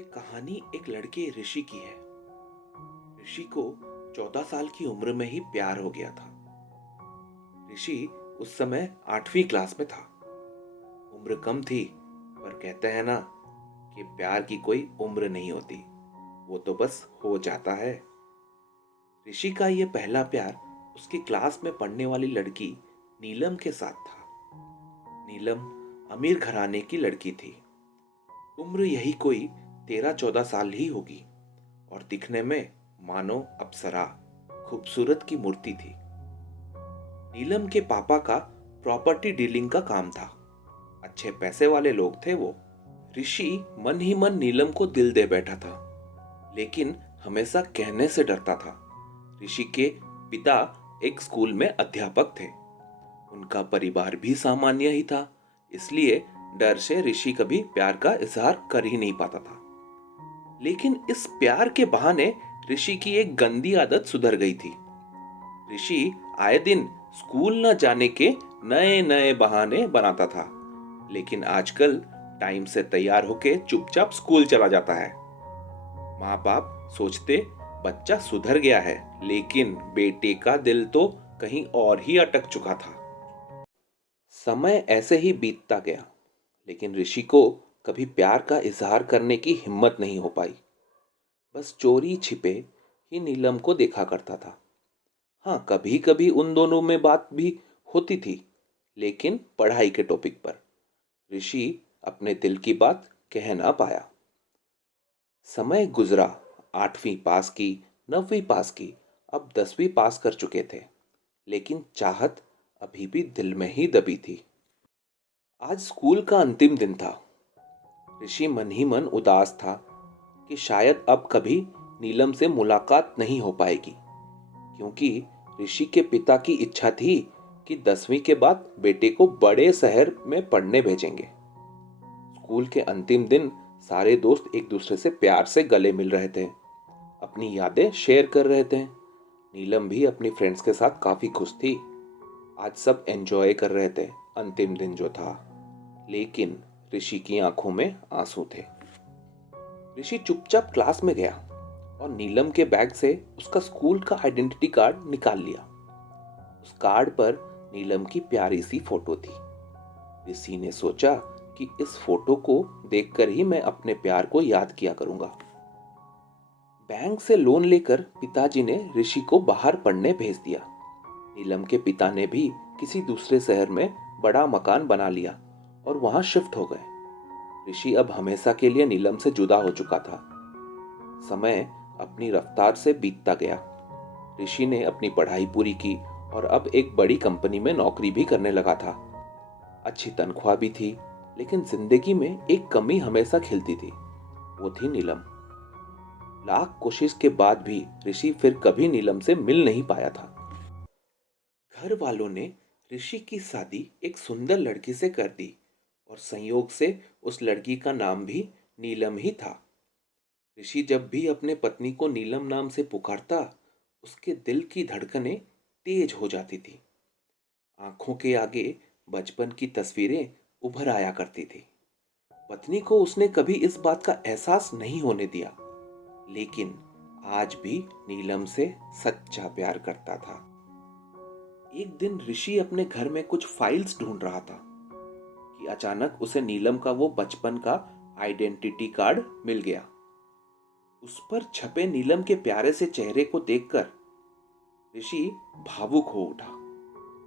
ये कहानी एक लड़के ऋषि की है। ऋषि को 14 साल की उम्र में ही प्यार हो गया था। ऋषि उस समय 8वीं क्लास में था। उम्र कम थी, पर कहते हैं ना कि प्यार की कोई उम्र नहीं होती, वो तो बस हो जाता है। ऋषि का ये पहला प्यार उसकी क्लास में पढ़ने वाली लड़की नीलम के साथ था। नीलम अमीर घराने की लड़की थी। उम्र यही कोई 13-14 साल ही होगी और दिखने में मानो अप्सरा, खूबसूरत की मूर्ति थी। नीलम के पापा का प्रॉपर्टी डीलिंग का काम था। अच्छे पैसे वाले लोग थे वो। ऋषि मन ही मन नीलम को दिल दे बैठा था, लेकिन हमेशा कहने से डरता था। ऋषि के पिता एक स्कूल में अध्यापक थे। उनका परिवार भी सामान्य ही था, इसलिए डर से ऋषि कभी प्यार का इजहार कर ही नहीं पाता था। लेकिन इस प्यार के बहाने ऋषि की एक गंदी आदत सुधर गई थी। ऋषि आए दिन स्कूल न जाने के नए नए बहाने बनाता था, लेकिन आजकल टाइम से तैयार होके चुपचाप स्कूल चला जाता है। माँ बाप सोचते बच्चा सुधर गया है, लेकिन बेटे का दिल तो कहीं और ही अटक चुका था। समय ऐसे ही बीतता गया, लेकिन ऋषि को कभी प्यार का इजहार करने की हिम्मत नहीं हो पाई। बस चोरी छिपे ही नीलम को देखा करता था। हाँ, कभी कभी उन दोनों में बात भी होती थी, लेकिन पढ़ाई के टॉपिक पर। ऋषि अपने दिल की बात कह ना पाया। समय गुजरा। 8वीं पास की, 9वीं पास की, अब 10वीं पास कर चुके थे, लेकिन चाहत अभी भी दिल में ही दबी थी। आज स्कूल का अंतिम दिन था। ऋषि मन ही मन उदास था कि शायद अब कभी नीलम से मुलाकात नहीं हो पाएगी, क्योंकि ऋषि के पिता की इच्छा थी कि 10वीं के बाद बेटे को बड़े शहर में पढ़ने भेजेंगे। स्कूल के अंतिम दिन सारे दोस्त एक दूसरे से प्यार से गले मिल रहे थे, अपनी यादें शेयर कर रहे थे। नीलम भी अपनी फ्रेंड्स के साथ काफी खुश थी। आज सब एंजॉय कर रहे थे अंतिम दिन जो था, लेकिन ऋषि की आंखों में आंसू थे। ऋषि चुपचाप क्लास में गया और नीलम के बैग से उसका स्कूल का आइडेंटिटी कार्ड निकाल लिया। उस कार्ड पर नीलम की प्यारी सी फोटो थी। ऋषि ने सोचा कि इस फोटो को देखकर ही मैं अपने प्यार को याद किया करूंगा। बैंक से लोन लेकर पिताजी ने ऋषि को बाहर पढ़ने भेज दिया। नीलम के पिता ने भी किसी दूसरे शहर में बड़ा मकान बना लिया और वहां शिफ्ट हो गए। ऋषि अब हमेशा के लिए नीलम से जुदा हो चुका था। समय अपनी रफ्तार से बीतता गया। ऋषि ने अपनी पढ़ाई पूरी की और अब एक बड़ी कंपनी में नौकरी भी करने लगा था। अच्छी तनख्वाह भी थी, लेकिन जिंदगी में एक कमी हमेशा खिलती थी, वो थी नीलम। लाख कोशिश के बाद भी ऋषि फिर कभी नीलम से मिल नहीं पाया था। घर वालों ने ऋषि की शादी एक सुंदर लड़की से कर दी और संयोग से उस लड़की का नाम भी नीलम ही था। ऋषि जब भी अपने पत्नी को नीलम नाम से पुकारता, उसके दिल की धड़कनें तेज हो जाती थी। आंखों के आगे बचपन की तस्वीरें उभर आया करती थी। पत्नी को उसने कभी इस बात का एहसास नहीं होने दिया, लेकिन आज भी नीलम से सच्चा प्यार करता था। एक दिन ऋषि अपने घर में कुछ फाइल्स ढूंढ रहा था कि अचानक उसे नीलम का वो बचपन का आइडेंटिटी कार्ड मिल गया। उस पर छपे नीलम के प्यारे से चेहरे को देखकर ऋषि भावुक हो उठा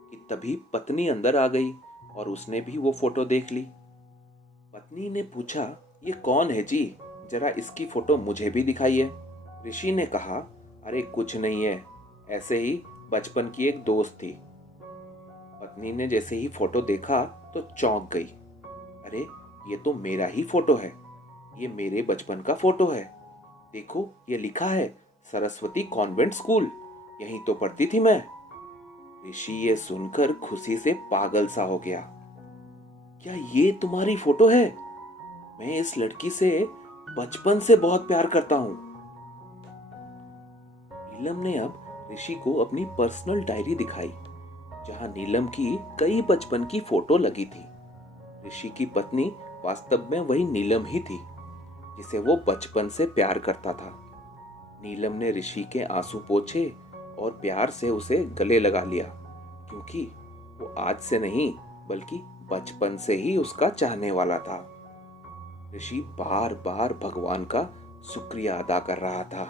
कि तभी पत्नी अंदर आ गई और उसने भी वो फोटो देख ली। पत्नी ने पूछा, ये कौन है जी, जरा इसकी फोटो मुझे भी दिखाइए। ऋषि ने कहा, अरे कुछ नहीं है, ऐसे ही बचपन की एक दोस्त थी। पत्नी ने जैसे ही फोटो देखा तो चौंक गई। अरे ये तो मेरा ही फोटो है, ये मेरे बचपन का फोटो है। देखो ये लिखा है सरस्वती कॉन्वेंट स्कूल, यहीं तो पढ़ती थी मैं। ऋषि ये सुनकर खुशी से पागल सा हो गया। क्या ये तुम्हारी फोटो है? मैं इस लड़की से बचपन से बहुत प्यार करता हूं। नीलम ने अब ऋषि को अपनी पर्सनल डायरी दिखाई, जहां नीलम की कई बचपन की फोटो लगी थी। ऋषि की पत्नी वास्तव में वही नीलम ही थी। जिसे वो बचपन से प्यार करता था। नीलम ने ऋषि के आंसू पोंछे और प्यार से उसे गले लगा लिया, क्योंकि वो आज से नहीं बल्कि बचपन से ही उसका चाहने वाला था। ऋषि बार बार भगवान का शुक्रिया अदा कर रहा था